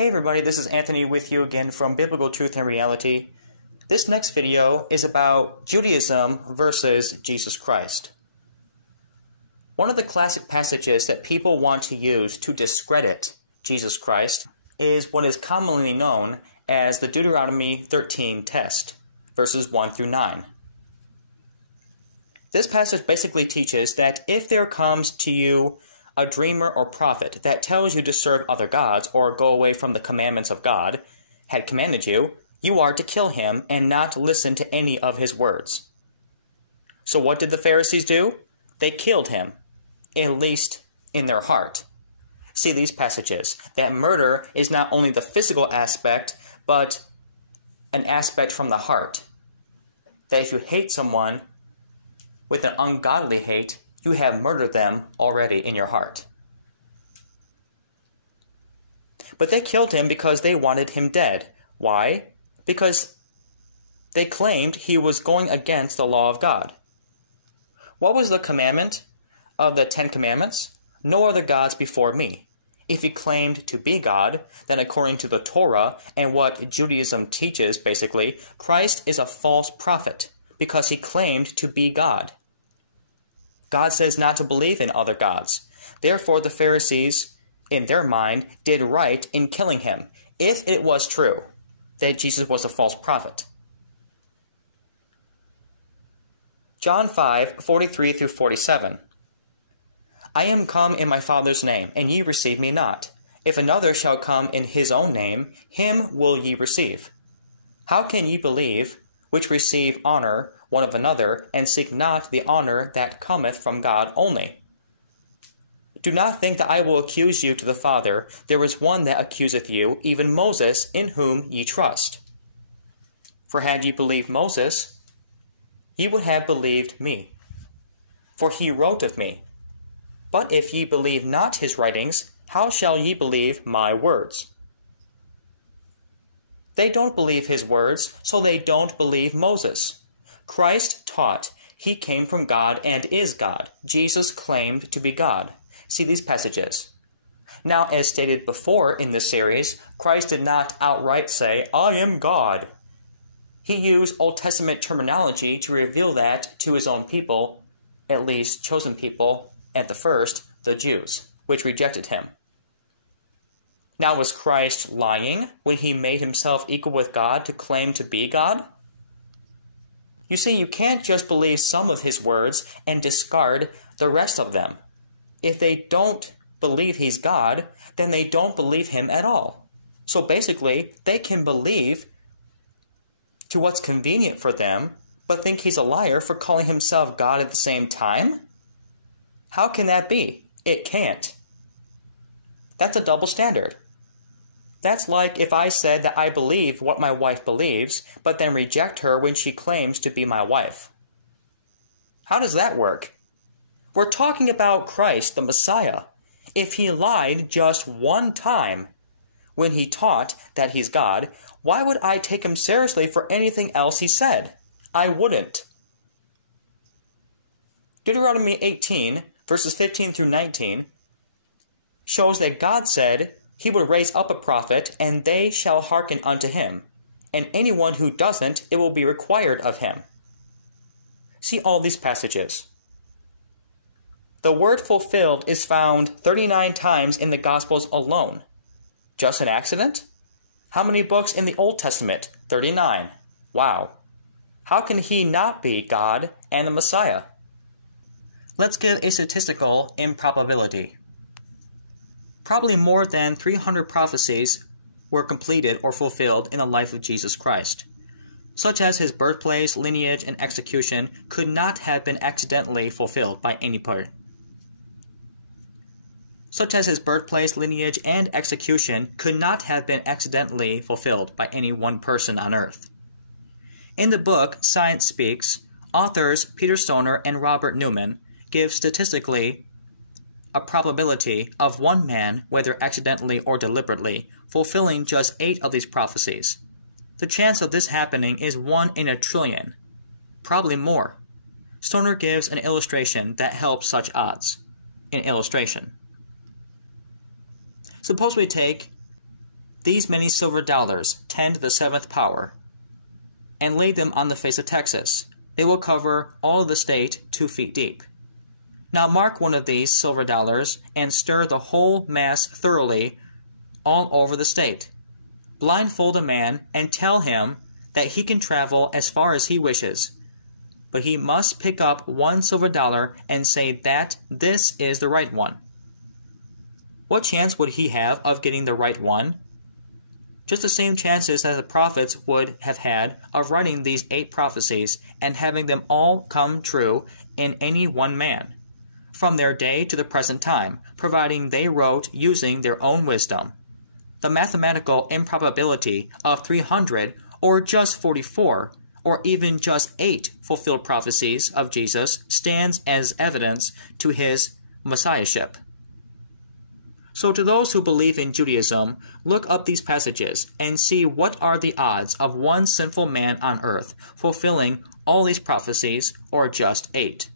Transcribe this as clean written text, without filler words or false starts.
Hey everybody, this is Anthony with you again from Biblical Truth and Reality. This next video is about Judaism versus Jesus Christ. One of the classic passages that people want to use to discredit Jesus Christ is what is commonly known as the Deuteronomy 13 test, verses 1 through 9. This passage basically teaches that if there comes to you a dreamer or prophet that tells you to serve other gods or go away from the commandments of God had commanded you, you are to kill him and not listen to any of his words. So what did the Pharisees do? They killed him, at least in their heart. See these passages, that murder is not only the physical aspect, but an aspect from the heart. That if you hate someone with an ungodly hate, you have murdered them already in your heart. But they killed him because they wanted him dead. Why? Because they claimed he was going against the law of God. What was the commandment of the 10 Commandments? No other gods before me. If he claimed to be God, then according to the Torah and what Judaism teaches, basically, Christ is a false prophet because he claimed to be God. God says not to believe in other gods. Therefore, the Pharisees, in their mind, did right in killing him, if it was true that Jesus was a false prophet. John 5:43 through 47. I am come in my Father's name, and ye receive me not. If another shall come in his own name, him will ye receive. How can ye believe, which receive honor one of another, and seek not the honor that cometh from God only? Do not think that I will accuse you to the Father. There is one that accuseth you, even Moses, in whom ye trust. For had ye believed Moses, ye would have believed me, for he wrote of me. But if ye believe not his writings, how shall ye believe my words? They don't believe his words, so they don't believe Moses. Christ taught he came from God and is God. Jesus claimed to be God. See these passages. Now, as stated before in this series, Christ did not outright say, I am God. He used Old Testament terminology to reveal that to his own people, at least chosen people, at the first, the Jews, which rejected him. Now, was Christ lying when he made himself equal with God to claim to be God? You see, you can't just believe some of his words and discard the rest of them. If they don't believe he's God, then they don't believe him at all. So basically, they can believe to what's convenient for them, but think he's a liar for calling himself God at the same time? How can that be? It can't. That's a double standard. That's like if I said that I believe what my wife believes, but then reject her when she claims to be my wife. How does that work? We're talking about Christ, the Messiah. If he lied just one time when he taught that he's God, why would I take him seriously for anything else he said? I wouldn't. Deuteronomy 18, verses 15 through 19, shows that God said he would raise up a prophet, and they shall hearken unto him. And anyone who doesn't, it will be required of him. See all these passages. The word fulfilled is found 39 times in the Gospels alone. Just an accident? How many books in the Old Testament? 39. Wow. How can he not be God and the Messiah? Let's give a statistical improbability. Probably more than 300 prophecies were completed or fulfilled in the life of Jesus Christ, such as his birthplace, lineage, and execution could not have been accidentally fulfilled by anybody. Such as his birthplace, lineage, and execution could not have been accidentally fulfilled by any one person on earth. In the book Science Speaks, authors Peter Stoner and Robert Newman give statistically a probability of one man, whether accidentally or deliberately, fulfilling just 8 of these prophecies. The chance of this happening is 1 in a trillion, probably more. Stoner gives an illustration that helps such odds. An illustration. Suppose we take these many silver dollars, 10 to the 7th power, and lay them on the face of Texas. They will cover all of the state 2 feet deep. Now mark one of these silver dollars and stir the whole mass thoroughly all over the state. Blindfold a man and tell him that he can travel as far as he wishes, but he must pick up one silver dollar and say that this is the right one. What chance would he have of getting the right one? Just the same chances as the prophets would have had of writing these 8 prophecies and having them all come true in any one man, from their day to the present time, providing they wrote using their own wisdom. The mathematical improbability of 300 or just 44 or even just 8 fulfilled prophecies of Jesus stands as evidence to his messiahship. So to those who believe in Judaism, look up these passages and see what are the odds of one sinful man on earth fulfilling all these prophecies or just 8.